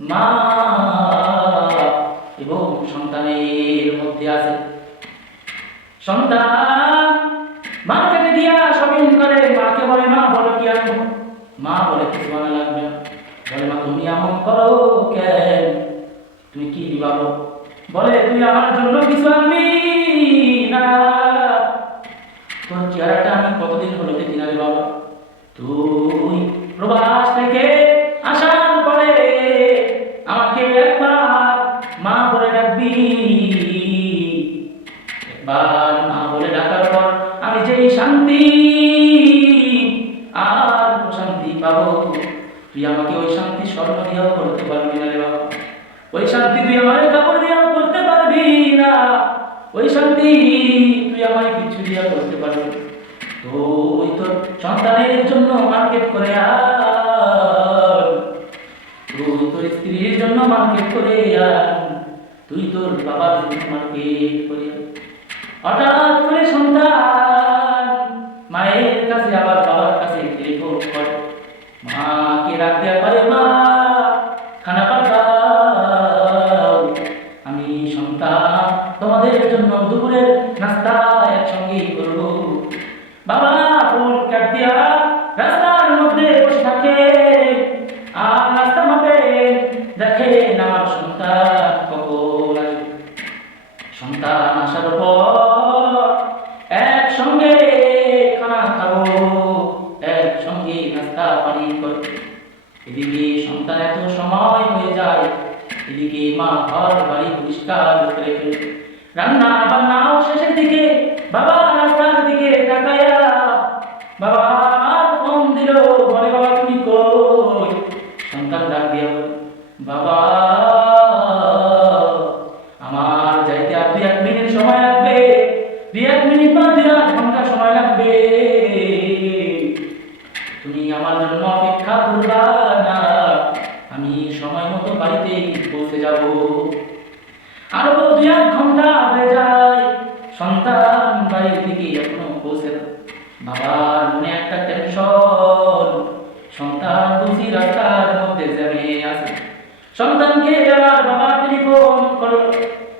মা এবং সন্তানের মধ্যে আছে। সন্তান মার্কেটে গিয়া শপিং করে, মাকে বলে মা বলো কি আনবো? মা বলে কিছু আনা লাগবে না। বলে মা তুমি এমন করো কেন? তুমি কি দিবা? বলে তুই আমার জন্য কিছু আনবি না? তোর চেহারাটা আমি কতদিন হলো দেখি না রে বাবা। তুই প্রবাস থেকে আসার পরে আমাকে একবার মা বলে ডাকবি। একবার মা বলে ডাকার পর আমি যেই শান্তি আর প্রশান্তি পাবো, তুই আমাকে ওই শান্তি স্বর্ণ দিয়েও করতে পারবি না রে বাবা। ওই শান্তি তুই আমার কাপড় দিয়েও করতে পারবি না। ওই শান্তি তুই আমায় কিছু দিয়া করতে পারবি। তো ওই তোর সন্তানের জন্য মার্কেট করে আন, তুই তোর স্ত্রীর জন্য মার্কেট করে আন, তুই তোর বাবার জন্য মার্কেট করে আন। হঠাৎ করে সন্তান মায়ের কাছে আবার বাবার কাছে টেলিফোন করে, মাকে ডাক দেয়া পারে মা খানা পাঠাও, আমি সন্তান তোমাদের জন্য দুপুরের নাস্তা একসঙ্গেই করবো। বাবা ফোন কাট দিয়া রাস্তার মধ্যে বসে থাকে আর রাস্তা মাপে দেখে আমার সন্তান কখন আসবে। সন্তান আসার পর একসঙ্গে খানা খাবো, একসঙ্গে নাস্তা পানি করবো। এদিকে সন্তান এত সময় হয়ে যায়, এদিকে মা ঘর বাড়ি পরিষ্কার করে ফেলে, রান্না বান্নাও শেষের দিকে। বাবা রাস্তার দিকে তাকায়া বাবা আর ফোন দিল, বলে বাবা তুমি কই? সন্তান ডাক দিয়া বলে বাবা আমার যাইতে আর 2-1 মিনিট সময় লাগবে, 2-1 মিনিট বা 2-1 ঘন্টা সময় লাগবে, তুমি আমার জন্য অপেক্ষা করবা না, আমি সময় মতো বাড়িতে পৌঁছে যাব। আরো 2-1 ঘন্টা হয়ে যায়, সন্তান বাড়ির দিকে এখনো পৌঁছে না। বাবার মনে একটা টেনশন, সন্তান বুঝি রাস্তার মধ্যে জ্যামে আছে। সন্তানকে আবার বাবা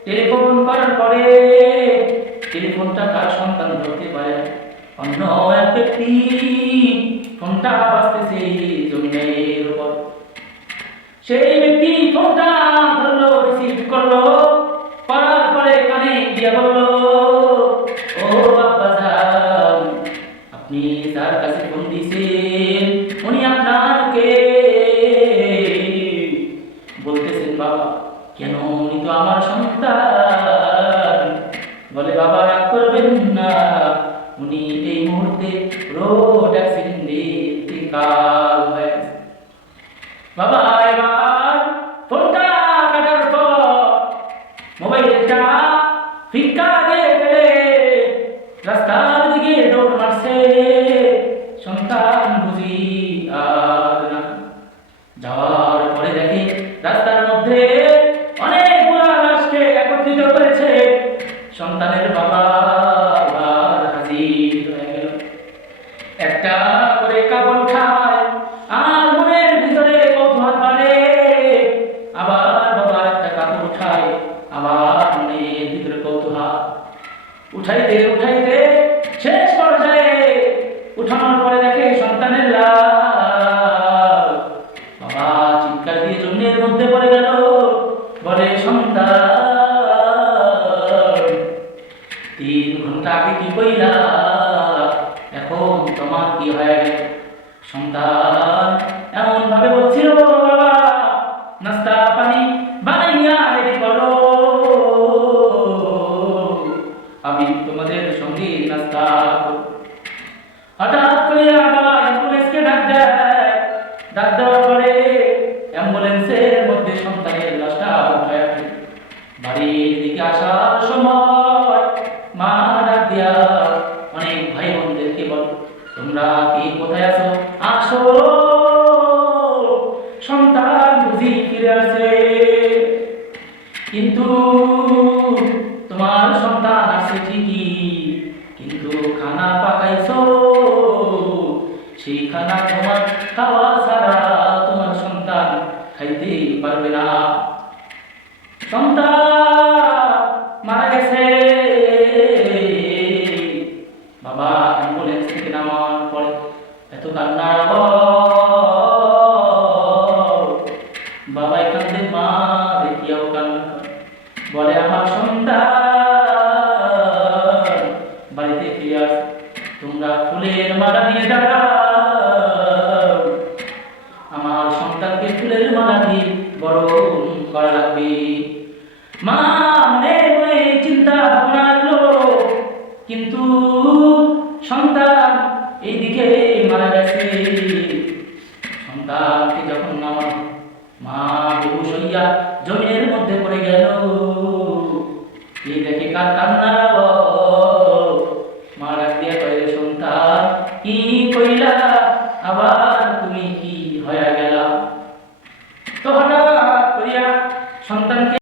টেলিফোন করার পরে টেলিফোনটা তার সন্তান ধরতে পারে, অন্য এক ব্যক্তি ফোনটা বাজতেছে জমিনের উপর। সেই ব্যক্তি ফোনটা ধরলো, রিসিভ করলো, করার পরে কানে দিয়ে বললো ও আব্বাজান, আপনি যার কাছে ফোন দিয়েছেন উনি আপনার কে? বলতেছেন বাবা কেন? উনি তো আমার সন্তান। বলে বাবা রাগ করবেন না, উনি এই মুহূর্তে রোড অ্যাক্সিডেন্টে ইন্তেকাল হয়ে গেছে। বাবা এবার ফোনটা কাটার পর মোবাইলটা ফিক্কা দিয়ে ফেলে রাস্তার দিকে দৌড় মারছে। সন্তান বুঝি আর না। যাওয়ার পরে দেখে রাস্তার মধ্যে অনেকগুলো লাশকে একত্রিত করেছে। সন্তানের বাবা আবার হাজির হয়ে গেল, একটা করে কাপড় উঠায় আর মনের ভিতরে কৌতূহল বাড়ে। আবার বাবার একটা কাপড় উঠায়, আবার মনের ভিতরে কৌতূহল। উঠাইতে উঠাইতে শেষ পর্যায়ে উঠানোর পরে দেখে সন্তানের লাশ। বাবা চিৎকার দিয়ে জমির মধ্যে পড়ে গেল, বলে সন্তান 3 ঘন্টা আগে কি কইলা, এখন তোমার কি হয়ে গেল? সন্তান এমন ভাবে বলছিল বাবা নাস্তা পানি বানাইয়া রেডি করো, আমি তোমাদের সঙ্গে নাস্তা করব। হঠাৎ করে বাবা অ্যাম্বুলেন্সকে ডাক দেয়। ডাক দেওয়ার পরে অ্যাম্বুলেন্সের মধ্যে সন্তানের লাশটা উঠায় বাড়ির দিকে আসার সময় মা ডাক দিয়া অনেক ভাই বোনদেরকে বল, তোমরা কি কোথায় আছো? আসো, সন্তান বুঝি ফিরে আসে। কিন্তু তোমার সন্তান আসে ঠিকই, কিন্তু খানা পাকাইছো, সেই খানা তোমার খাওয়া ছাড়া তোমার সন্তান খাইতে পারবে না। সন্তান মারা গেছে, বাবা অ্যাম্বুলেন্স থেকে নামার পরে এত কান্নার আওয়াজ, বাবা কান্দে, মা দেখিয়াও কান্না করে। বলে আমার সন্তান বাড়িতে ফিরে আস, তোমরা ফুলের মালা দিয়ে দাঁড়াও, আমার সন্তানকে ফুলের মালা দিয়ে বরণ করা লাগবে। মা মনে মনে চিন্তা ভাবনা রাখলো, কিন্তু সন্তান এইদিকে মারা গেছে। সন্তানকে যখন নামানো, মা বেহুশ হইয়া জমিনের মধ্যে পড়ে গেল। এই দেখে কার কান্নার আওয়াজ, মা ডাক দিয়া কইলে, সন্তান কি কইলা, আবার তুমি কি হয়ে গেলা? তো হঠাৎ করিয়া সন্তানকে